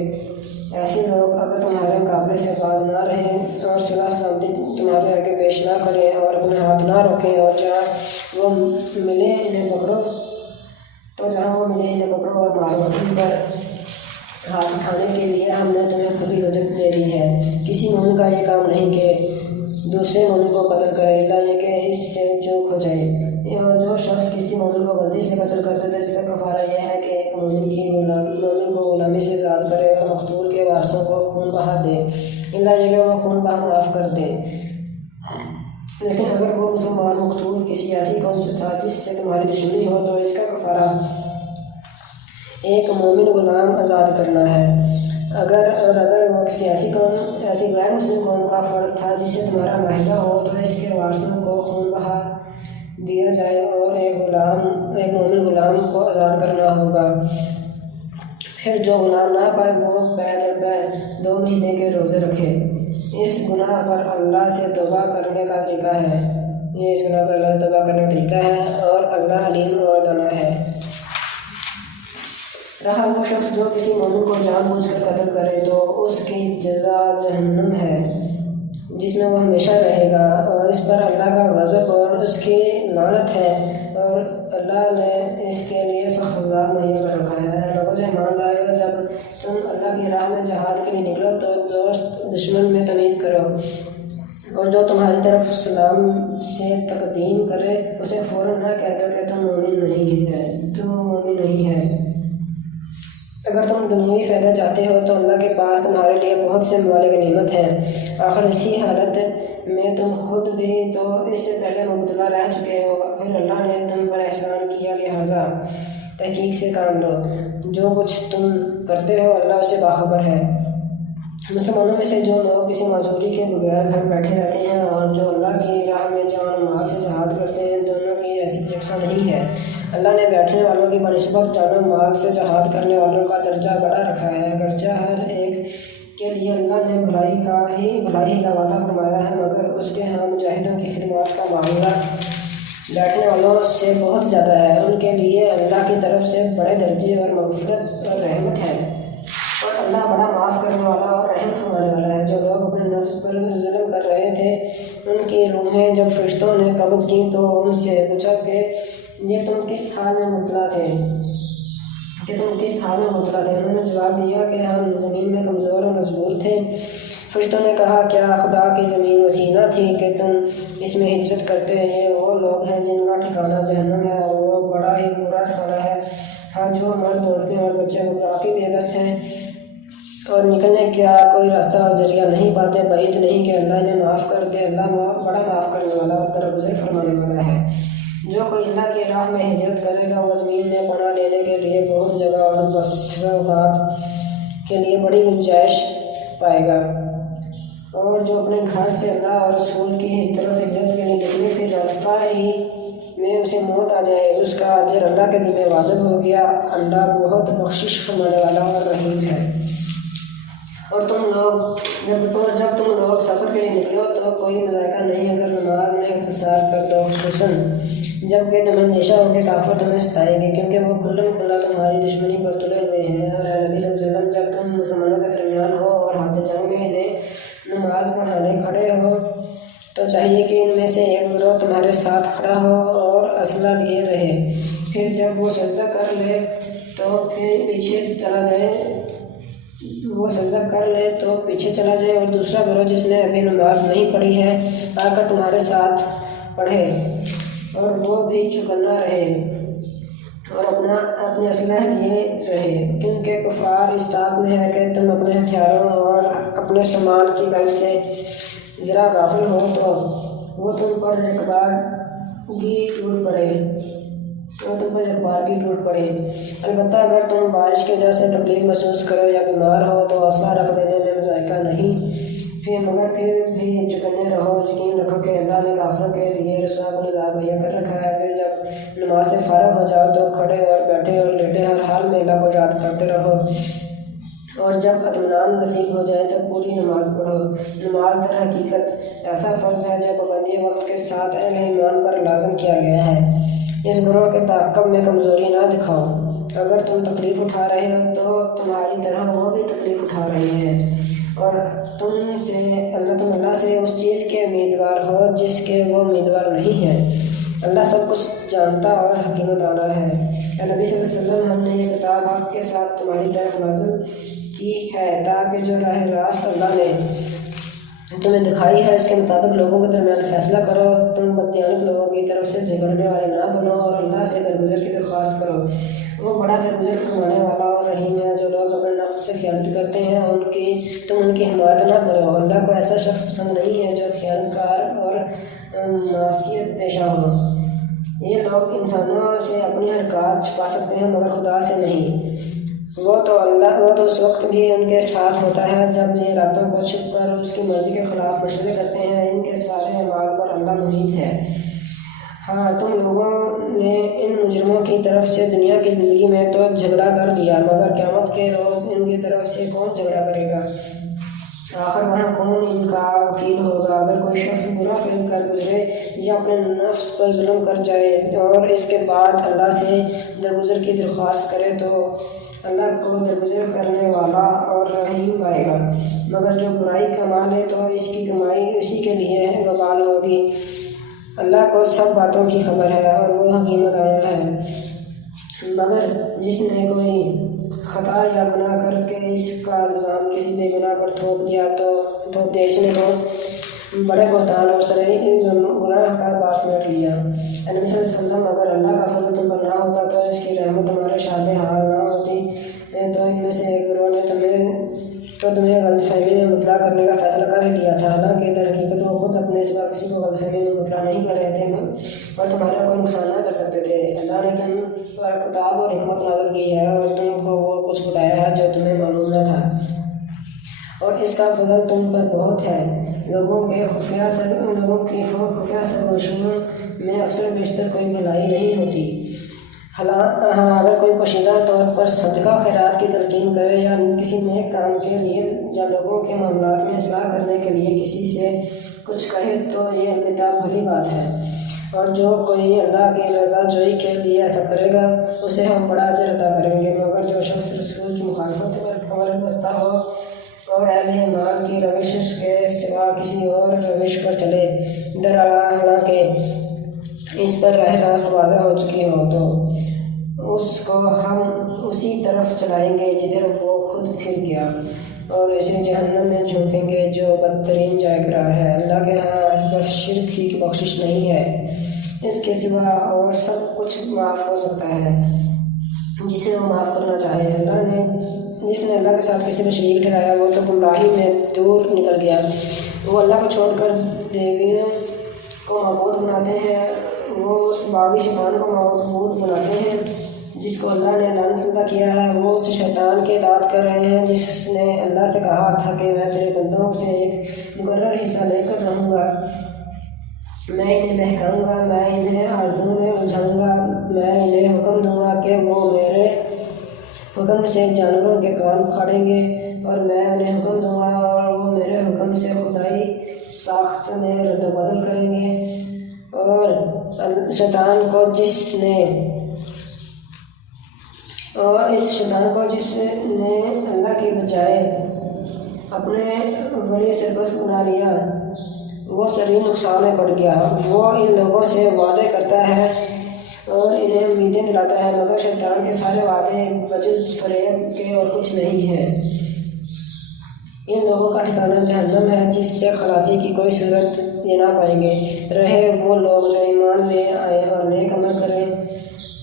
ایسے لوگ اگر تمہارے مقابلے سے باز نہ رہیں اور صلح سلامتی تمہارے آگے پیش نہ کریں اور اپنے ہاتھ نہ روکیں، اور جہاں وہ ملے انہیں پکڑو اور مارو۔ ان پر ہاتھ اٹھانے کے لیے ہم نے تمہیں کھلی اجازت دے دی ہے۔ کسی مومن کا یہ کام نہیں کہ دوسرے مومن کو قتل کرے الا یہ کہ اس سے چوک ہو جائے، اور جو شخص کسی مومن کو غلطی سے قتل کرتے تو اس کا کفارہ یہ ہے کہ ایک مومن کو غلامی سے آزاد کرے اور مقتول کے وارثوں کو خون بہا دے، الا یہ کہ وہ خون بہا معاف کر دے۔ لیکن اگر وہ مسلمان مقتول کسی ایسی قوم سے تھا جس سے تمہاری دشمنی ہو تو اس کا کفارہ ایک مومن غلام آزاد کرنا ہے۔ اگر وہ کسی ایسی غیر مسلم قوم کا فرد تھا جس سے تمہارا معاہدہ ہو تو اس کے وارثوں کو خون بہا دیا جائے اور ایک مومن غلام کو آزاد کرنا ہوگا۔ پھر جو غلام نہ پائے وہ پے در پے 2 مہینے کے روزے رکھے۔ اس گناہ پر اللہ سے توبہ کرنے کا طریقہ ہے اور اللہ علیم اور دانا ہے۔ رہا وہ شخص جو کسی مومن کو جان بوجھ کر قتل کرے تو اس کی جزا جہنم ہے جس میں وہ ہمیشہ رہے گا، اور اس پر اللہ کا غضب اور اس کی لعنت ہے، اور اللہ نے اس کے لیے سخت عذاب مہیا کر رکھا ہے۔ لوگوں جو ایمان لائے ہو، جب تم اللہ کی راہ میں جہاد کے لیے نکلو تو دوست دشمن میں تمیز کرو، اور جو تمہاری طرف سلام سے تقدیم کرے اسے فوراً نہ کہہ دو کہ تم مومن نہیں ہے۔ اگر تم دنیاوی فائدہ چاہتے ہو تو اللہ کے پاس تمہارے لیے بہت سے ممالک غنیمت ہیں، آخر اسی حالت میں تم خود بھی تو اس سے پہلے مبتلا رہ چکے ہو، پھر اللہ نے تم پر احسان کیا، لہٰذا تحقیق سے کام لو۔ جو کچھ تم کرتے ہو اللہ اسے باخبر ہے۔ مسلمانوں میں سے جو لوگ کسی معذوری کے بغیر گھر بیٹھے رہتے ہیں اور جو اللہ کی راہ میں جان و مال سے جہاد کرتے ہیں، دونوں کی ایسی یکساں نہیں ہے۔ اللہ نے بیٹھنے والوں کی بنسبت جان و مال سے جہاد کرنے والوں کا درجہ بڑا رکھا ہے، اگرچہ ہر ایک کے لیے اللہ نے بھلائی کا وعدہ فرمایا ہے، مگر اس کے ہاں مجاہدوں کی خدمات کا معاوضہ بیٹھنے والوں سے بہت زیادہ ہے۔ ان کے لیے اللہ کی طرف سے بڑے درجے اور مغفرت اور رحمت ہے، اور اللہ بڑا معاف کرنے والا اور رحم فرمانے والا ہے۔ جو لوگ اپنے نفس پر ظلم کر رہے تھے ان کی روحیں جب فرشتوں نے قبض کی تو ان سے پوچھا کہ تم کس حال میں مبتلا تھے؟ انہوں نے جواب دیا کہ ہم زمین میں کمزور اور مجبور تھے۔ فرشتوں نے کہا کیا خدا کی زمین وسیع نہ تھی کہ تم اس میں ہجرت کرتے؟ یہ وہ لوگ ہیں جن کا ٹھکانہ جہنم ہے، اور وہ بڑا ہی برا ٹھکانہ ہے۔ ہاں، جو مرد عورتیں اور بچے باقی بے بس ہیں اور نکلنے کا کوئی راستہ اور ذریعہ نہیں پاتے، بعید نہیں کہ اللہ انہیں معاف کر دے۔ اللہ بڑا معاف کرنے والا اور درگزر فرمانے والا ہے۔ جو کوئی اللہ کی راہ میں ہجرت کرے گا وہ زمین میں پناہ لینے کے لیے بہت جگہ اور مصروفات کے لیے بڑی گنجائش پائے گا، اور جو اپنے گھر سے اللہ اور رسول کی طرف ہجرت کے لیے نکلے پھر راستہ ہی میں اسے موت آ جائے، اس کا اجر اللہ کے ذمہ واجب ہو گیا۔ اللہ بہت بخشش فرمانے والا اور رحیم ہے۔ اور جب تم لوگ سفر کے لیے نکلو تو کوئی مذائقہ نہیں اگر نماز میں اختصار کر دو، خصوصاً جب کہ تمہیں اندیشہ ہو کہ کافر تمہیں ستائیں گے، کیونکہ وہ کھلم کھلا تمہاری دشمنی پر تلے ہوئے ہیں۔ اور اے نبی صلی اللہ علیہ وسلم، جب تم مسلمانوں کے درمیان ہو اور حالت جنگ میں انہیں نماز آنے کھڑے ہو تو چاہیے کہ ان میں سے ایک گروہ تمہارے ساتھ کھڑا ہو اور اسلحہ لیے رہے، پھر جب وہ سجدہ کر لے تو پیچھے چلا جائے اور دوسرا گروہ جس نے ابھی نماز نہیں پڑھی ہے آ کر تمہارے ساتھ پڑھے اور وہ بھی چوکنا رہے اور اپنے اسلحہ لیے رہے، کیونکہ کفار اس طاق میں ہے کہ تم اپنے ہتھیاروں اور اپنے سامان کی طرف سے ذرا غافل ہو تو وہ تم پر یکبارگی ٹوٹ پڑے۔ البتہ اگر تم بارش کی وجہ سے تکلیف محسوس کرو یا بیمار ہو تو حوصلہ رکھ دینے میں مذائقہ نہیں، مگر پھر بھی چوکنے رہو، یقین رکھو کہ اللہ نے کافروں کے لیے رسوا کن عذاب مہیا کر رکھا ہے۔ پھر جب نماز سے فارغ ہو جاؤ تو کھڑے اور بیٹھے اور لیٹے ہر حال میں اللہ کو یاد کرتے رہو، اور جب اطمینان نصیب ہو جائے تو پوری نماز پڑھو۔ نماز در حقیقت ایسا فرض ہے جو پابندی وقت کے ساتھ اہل ایمان پر لازم کیا گیا ہے۔ اس گروہ کے تعاقب میں کمزوری نہ دکھاؤ، اگر تم تکلیف اٹھا رہے ہو تو تمہاری طرح وہ بھی تکلیف اٹھا رہے ہیں، اور تم اللہ سے اس چیز کے امیدوار ہو جس کے وہ امیدوار نہیں ہیں۔ اللہ سب کچھ جانتا اور حکیم و دانا ہے۔ اے نبی صلی اللہ علیہ وسلم، ہم نے یہ کتاب حق کے ساتھ تمہاری طرف نازل کی ہے تاکہ جو راہ راست اللہ نے تمہیں دکھائی ہے اس کے مطابق لوگوں کے درمیان فیصلہ کرو۔ تم بددیانت لوگوں کی طرف سے جھگڑنے والے نہ بنو اور اللہ سے درگزر کی درخواست کرو، وہ بڑا درگزر فرمانے والا اور رحیم ہے۔ جو لوگ اپنے نفس سے خیانت کرتے ہیں تم ان کی حمایت نہ کرو، اللہ کو ایسا شخص پسند نہیں ہے جو خیانت کار اور معصیت پیشہ ہو۔ یہ لوگ انسانوں سے اپنی حرکات چھپا سکتے ہیں مگر خدا سے نہیں، وہ تو اس وقت بھی ان کے ساتھ ہوتا ہے جب یہ راتوں کو چھپ کر اس کی مرضی کے خلاف مشورے کرتے ہیں۔ ان کے سارے اعمال پر اللہ محیط ہے۔ ہاں، تم لوگوں نے ان مجرموں کی طرف سے دنیا کی زندگی میں تو جھگڑا کر لیا، مگر قیامت کے روز ان کی طرف سے کون جھگڑا کرے گا؟ آخر وہاں کون ان کا وکیل ہوگا؟ اگر کوئی شخص برا فعل کر گزرے یا اپنے نفس پر ظلم کر جائے اور اس کے بعد اللہ سے درگزر کی درخواست کرے تو اللہ کو درگزر کرنے والا اور رحیم پائے گا، مگر جو برائی کما لے تو اس کی کمائی اسی کے لیے وبال ہوگی۔ اللہ کو سب باتوں کی خبر ہے اور وہ حکیم و دانا ہے۔ مگر جس نے کوئی خطا یا گناہ کر کے اس کا الزام کسی بے گناہ پر تھوپ دیا تو دیش نے بڑے بہتان اور سرے گناہ کا باعث میٹ لیا۔ اے نبی صلی اللہ علیہ وسلم، اگر اللہ کا فضل تم پر نہ ہوتا تو اس کی رحمت تمہارے شان حال نہ ہوتی تو ان میں سے ایک گروہ نے تمہیں غلط فہمی میں مبتلا کرنے کا فیصلہ کر لیا تھا، حالانکہ در حقیقت وہ خود اپنے سوا کسی کو غلط فہمی میں مبتلا نہیں کر رہے تھے اور تمہارا کوئی نقصان نہ کر سکتے تھے۔ اللہ نے تم پر کتاب اور حکمت نازل کی ہے اور تم کو وہ کچھ بتایا ہے جو تمہیں معلوم نہ تھا، اور اس کا فضل تم پر بہت ہے۔ لوگوں کی خفیہ سرگوشیوں میں اکثر بیشتر کوئی بھلائی نہیں ہوتی۔ اگر کوئی پوشیدہ طور پر صدقہ خیرات کی تلقین کرے یا کسی نیک کام کے لیے یا لوگوں کے معاملات میں اصلاح کرنے کے لیے کسی سے کچھ کہے تو یہ البتہ بھلی بات ہے، اور جو کوئی اللہ کی رضا جوئی کے لیے ایسا کرے گا اسے ہم بڑا اجر عطا کریں گے۔ مگر جو شخص رسول کی مخالفت پر بستا ہو اور اہل ایمان کی روش کے سوا کسی اور روش پر چلے، حالانکہ اس پر راہ راست واضح ہو چکی ہو، تو اس کو ہم اسی طرف چلائیں گے جدھر وہ خود پھر گیا، اور اسے جہنم میں جھونکیں گے جو بدترین جائے قرار ہے۔ اللہ کے ہاں بس شرک ہی کی بخشش نہیں ہے، اس کے سوا اور سب کچھ معاف ہو سکتا ہے جسے وہ معاف کرنا چاہے۔ جس نے اللہ کے ساتھ کسی کو شریک ٹھہرایا وہ تو گمراہی میں دور نکل گیا۔ وہ اللہ کو چھوڑ کر دیویوں کو معبود بناتے ہیں، وہ اس باغی شیطان کو معبود بناتے ہیں جس کو اللہ نے لعنت زدہ کیا ہے۔ وہ اس شیطان کی اطاعت کر رہے ہیں جس نے اللہ سے کہا تھا کہ میں تیرے بندوں سے ایک مقرر حصہ لے کر رہوں گا، میں انہیں بہکاؤں گا، میں انہیں آرزوؤں میں الجھاؤں گا، میں انہیں حکم دوں گا کہ وہ میرے حکم سے جانوروں کے کان پھاڑیں گے، اور میں انہیں حکم دوں گا اور وہ میرے حکم سے خدائی ساخت میں رد و بدل کریں گے۔ اور اس شیطان کو جس نے اللہ کی بجائے اپنے بڑے سرپرست بنا لیا، وہ شریر نقصان میں پڑ گیا۔ وہ ان لوگوں سے وعدے کرتا ہے اور انہیں امیدیں دلاتا ہے، مگر شیطان کے سارے وعدے بجز فریب کے اور کچھ نہیں ہے۔ ان لوگوں کا ٹھکانہ جہنم ہے، جس سے خلاصی کی کوئی صورت یہ نہ پائیں گے۔ رہے وہ لوگ جو ایمان لے آئے اور نیک عمل کریں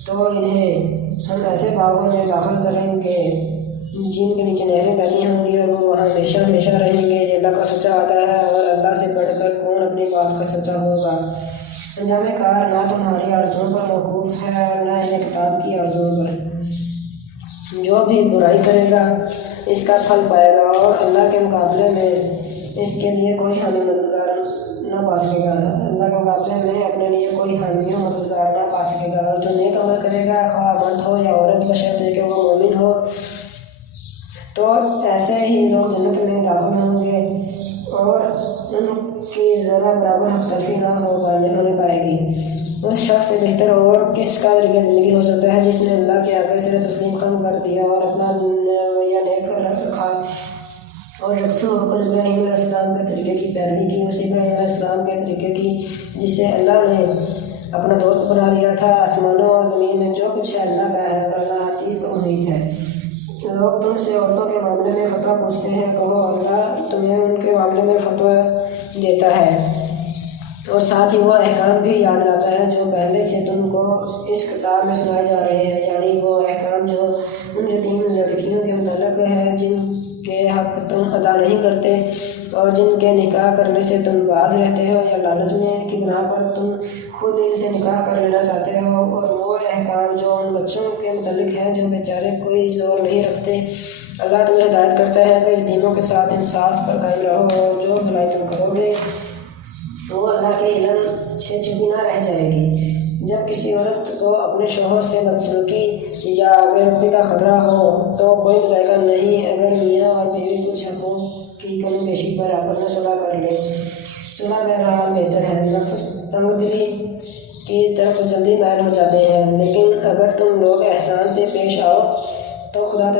تو انہیں ہم ایسے باغوں میں داخل کریں گے جن کے نیچے نہریں بہتی ہوں گی، اور وہ وہاں ہمیشہ ہمیشہ رہیں گے۔ یہ اللہ کا سچا وعدہ ہے، اور اللہ سے بڑھ کر کون اپنی بات کا سچا ہوگا۔ انجام کار نہ تمہاری آرزوؤں پر موقوف ہے اور نہ انہیں کتاب کی آرزوؤں پر۔ جو بھی برائی کرے گا اس کا پھل پائے گا، اور اللہ کے مقابلے میں اس کے لیے کوئی حامی مددگار نہ پا سکے گا۔ اللہ کے مقابلے میں اپنے لیے کوئی حامی و مددگار نہ پا سکے گا۔ اور جو نیک عمل کرے گا، خواہ مرد ہو یا عورت، بشرطے کہ وہ مومن ہو، تو ایسے ہی لوگ جنت میں داخل ہوں گے اور ان کی ذرا برابر حق تلفی نہ ہونے پائے گی۔ اس شخص سے بہتر اور کس کا طریقہ زندگی ہو سکتا ہے جس نے اللہ کے آگے سے تسلیم خم کر دیا اور اپنا رویہ نیک رکھا اور یکسو ہو کر ابراہیم علیہ السلام کے طریقے کی پیروی کی، اسی ابراہیم علیہ السلام کے طریقے کی جسے اللہ نے اپنا دوست بنا لیا تھا۔ آسمانوں اور زمین میں جو کچھ ہے اللہ کا ہے، اور اللہ ہر چیز پر محیط ہے۔ لوگ تم سے عورتوں کے معاملے میں فتویٰ پوچھتے ہیں، کہو اللہ تمہیں ان کے معاملے میں فتویٰ دیتا ہے اور ساتھ ہی وہ احکام بھی یاد لاتا ہے جو پہلے سے تم کو اس کتاب میں سنائے جا رہے ہیں، یعنی وہ احکام جو ان یتیم لڑکیوں کے متعلق ہے جن کے حق تم ادا نہیں کرتے اور جن کے نکاح کرنے سے تم باز رہتے ہو یا لالچ میں کی بنا پر تم خود ان سے نکاح کر لینا چاہتے ہو، اور وہ احکام جو ان بچوں کے متعلق ہیں جو بیچارے کوئی زور نہیں رکھتے۔ اللہ تمہیں ہدایت کرتا ہے کہ یتیموں کے ساتھ انصاف پر قائم رہو، اور جو بھلائی تم کرو گے وہ اللہ کے علم سے چھپی نہ رہ جائے گی۔ جب کسی عورت کو اپنے شوہر سے بدسلوکی یا بے رخی کا خطرہ ہو تو کوئی ذائقہ نہیں اگر میاں اور بیوی کچھ حقوق کی کمی بیشی پر آپس میں صلح کر لے۔ صلح بہرحال بہتر ہے۔ نفس تنگ دلی کی طرف جلدی مائل ہو جاتے ہیں، لیکن اگر تم لوگ احسان سے پیش آؤ تو خدا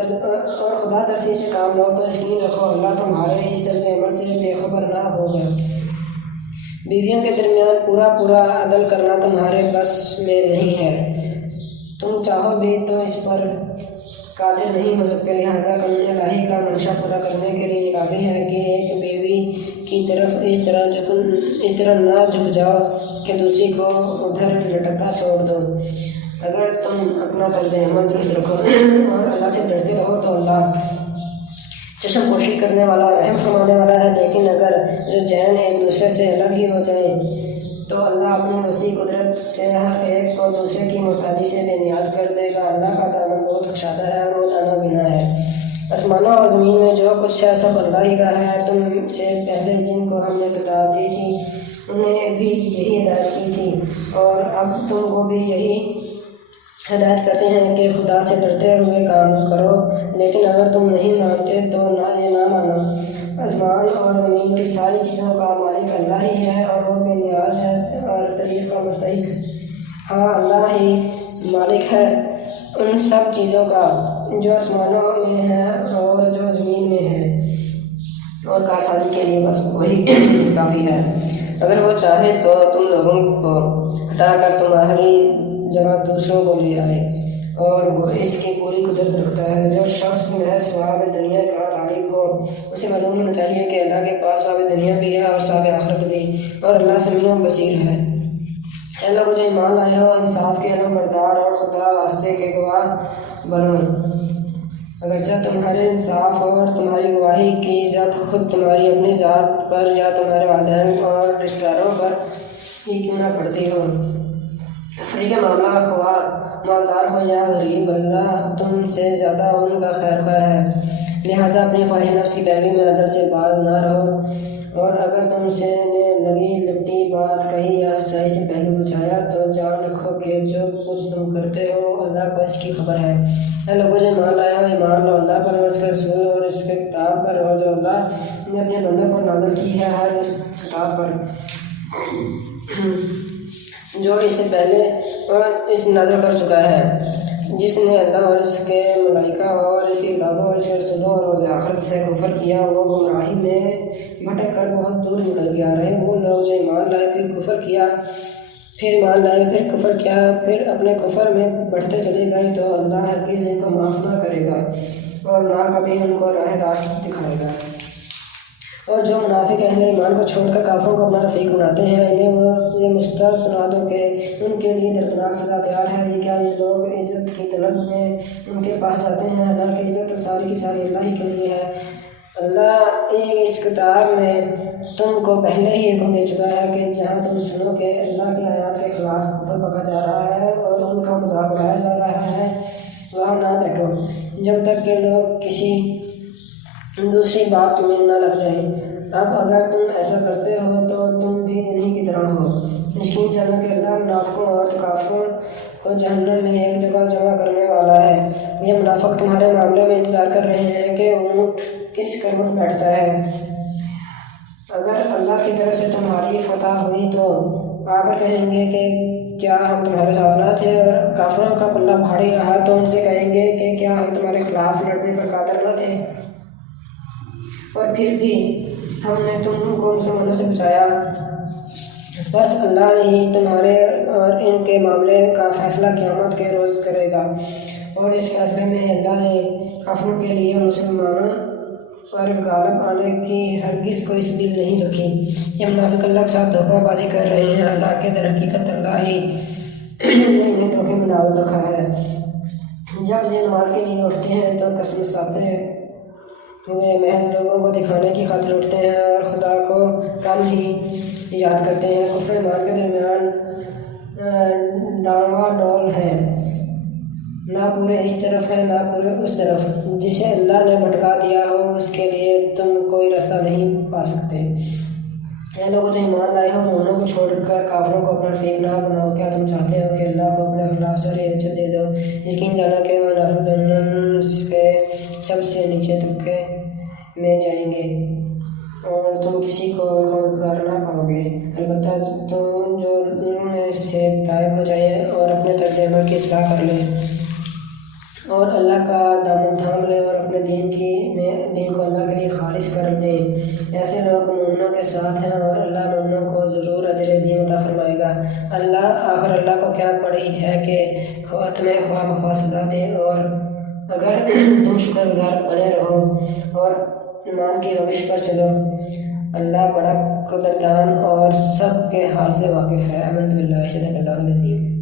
ترسی سے کام لو تو یقین رکھو اللہ تمہارے اس طرز عمل سے بے خبر نہ ہوگا۔ بیویوں کے درمیان پورا عدل کرنا تمہارے بس میں نہیں ہے، تم چاہو بھی تو اس پر قادر نہیں ہو سکتے، لہٰذا قانون الہی کا منشا پورا کرنے کے لیے کافی ہے کہ ایک بیوی کی طرف اس طرح نہ جھک جاؤ کہ دوسری کو ادھر لٹکتا چھوڑ دو۔ اگر تم اپنا طرز عمل درست رکھو اور اللہ سے ڈرتے رہو تو اللہ چشم پوشی کرنے والا اور رحم فرمانے والا ہے، لیکن اگر زوجین ایک دوسرے سے الگ ہی ہو جائیں تو اللہ اپنی وسیع قدرت سے ہر ایک کو دوسرے کی محتاجی سے بے نیاز کر دے گا۔ اللہ کا دامن بہت خشادہ ہے اور وہ دانا بنا ہے۔ آسمانوں اور زمین میں جو کچھ ہے سب اللہ ہی کا ہے۔ تم سے پہلے جن کو ہم نے کتاب دی تھی انہیں بھی یہی ہدایت کی تھی، اور اب تم کو بھی یہی ہدایت کرتے ہیں کہ خدا سے ڈرتے ہوئے کام کرو، لیکن اگر تم نہیں مانتے تو یہ نہ مانو۔ آسمان اور زمین کی ساری چیزوں کا مالک اللہ ہی ہے اور وہ بے نیاز ہے اور تعریف کا مستحق۔ ہاں اللہ ہی مالک ہے ان سب چیزوں کا جو آسمانوں میں ہے اور جو زمین میں ہے، اور کارسازی کے لیے بس وہی کافی ہے۔ اگر وہ چاہے تو تم لوگوں کو ہٹا کر تمہاری جگہ دوسروں کو لے آئے، اور وہ اس کی پوری قدرت رکھتا ہے۔ جو شخص محض ثواب دنیا کا طالب ہو اسے معلوم ہونا چاہیے کہ اللہ کے پاس ثواب دنیا بھی ہے اور ثواب آخرت بھی، اور اللہ سمیع و بصیر ہے۔ اے لوگوں جو ایمان لائے ہو، انصاف کے علم بردار اور خدا واسطے کے گواہ بنو، اگرچہ تمہارے انصاف اور تمہاری گواہی کی عزت خود تمہاری اپنی ذات پر یا تمہارے والدین اور رشتہ داروں پر ہی کیوں نہ پڑتی ہو۔ فریق معاملہ خواہ مالدار ہو یا غریب، اللہ تم سے زیادہ ان کا خیر خواہ ہے، لہٰذا اپنی خواہش نفس کی پیروی میں عدل سے باز نہ رہو، اور اگر تم سے نے لگی لپٹی بات کہی یا سچائی سے پہلو بچایا تو جان رکھو کہ جو کچھ تم کرتے ہو اللہ کو اس کی خبر ہے۔ اے لوگوں جو ایمان لائے ہو، ایمان لو اللہ پر اور اس کے رسول اور اس کے کتاب پر، اور جو اللہ نے اپنے بندوں پر نازل کی ہے ہر اس کتاب پر جو اس سے پہلے اس نازل کر چکا ہے۔ جس نے اللہ اور اس کے ملائکہ اور اس کی کتابوں اور اس کے رسولوں اور روز آخرت سے کفر کیا وہ گمراہی میں بھٹک کر بہت دور نکل گیا۔ رہے وہ لوگ جو ایمان لائے پھر کفر کیا، پھر ایمان لائے پھر کفر کیا، پھر اپنے کفر میں بڑھتے چلے گئے تو اللہ ہرگز ان کو معاف نہ کرے گا اور نہ کبھی ان کو راہ راست دکھائے گا۔ اور جو منافق اہل ایمان کو چھوڑ کر کافروں کو اپنا رفیق بناتے ہیں انہیں وہ یہ مستثنا دو کہ ان کے لیے دردناک سزا تیار ہے۔ یہ کیا یہ لوگ عزت کی طلب میں ان کے پاس جاتے ہیں؟ اللہ کی عزت ساری کی ساری اللہ ہی کے لیے ہے۔ اللہ اس کتاب میں تم کو پہلے ہی حکم دے چکا ہے کہ جہاں تم سنو کہ اللہ کی آیات کے خلاف کفر بکا جا رہا ہے اور ان کا مذاق اڑایا جا رہا ہے وہاں نہ بیٹھو جب تک کہ لوگ کسی دوسری بات تمہیں نہ لگ جائے۔ اب اگر تم ایسا کرتے ہو تو تم بھی انہی کی طرح ہو۔ یقین جانو کہ اللہ منافقوں اور کافروں کو جہنم میں ایک جگہ جمع کرنے والا ہے۔ یہ منافق تمہارے معاملے میں انتظار کر رہے ہیں کہ اونٹ کس کروٹ بیٹھتا ہے۔ اگر اللہ کی طرف سے تمہاری فتح ہوئی تو آ کر کہیں گے کہ کیا ہم تمہارے ساتھ نہ تھے، اور کافروں کا پلہ بھاری رہا تو ان سے کہیں گے کہ کیا ہم تمہارے خلاف لڑنے پر قادر نہ تھے، اور پھر بھی ہم نے تم کو مسلمانوں سے بچایا۔ بس اللہ نے ہی تمہارے اور ان کے معاملے کا فیصلہ قیامت کے روز کرے گا، اور اس فیصلے میں اللہ نے کافروں کے لیے مسلمانوں پر غالب آنے کی ہرگز کوئی سبیل نہیں رکھی۔ یہ منافق اللہ کے ساتھ دھوکہ بازی کر رہے ہیں، حالانکہ در حقیقت اللہ ہی نے انہیں دھوکے میں ڈال رکھا ہے۔ جب یہ نماز کے لیے اٹھتے ہیں تو قسم ساتے ہوئے محض لوگوں کو دکھانے کی خاطر اٹھتے ہیں اور خدا کو کم ہی یاد کرتے ہیں۔ کفر ایمان کے درمیان ڈاواں ڈول ہے، نہ پورے اس طرف ہے نہ پورے اس طرف۔ جسے اللہ نے بھٹکا دیا ہو اس کے لیے تم کوئی راستہ نہیں پا سکتے۔ اے لوگوں جو ایمان لائے ہو، مومنوں کو چھوڑ کر کافروں کو اپنا رفیق نہ بناؤ۔ کیا تم چاہتے ہو کہ اللہ کو اپنے خلاف ساری عزت دے دو؟ یقین جانا کہ منافق جہنم کے سب سے نیچے طبقے میں جائیں گے اور تم کسی کو مددگار نہ پاؤ گے، البتہ تم جو ان میں سے تائب ہو جائیں اور اپنے طرز عمل کی اصلاح کر لیں اور اللہ کا دامن تھام لیں اور اپنے دین کو اللہ کے لیے خالص کر دیں۔ ایسے لوگ مومنوں کے ساتھ ہیں اور اللہ مومنوں کو ضرور اجر عظیم عطا فرمائے گا۔ اللہ کو کیا پڑی ہے کہ تمہیں خواہ بخواہ سزا دے، اور اگر تم شکر گزار بنے رہو اور ایمان کی روش پر چلو۔ اللہ بڑا قدردان اور سب کے حال سے واقف ہے۔ آمنت باللہ، صدق اللہ العظیم۔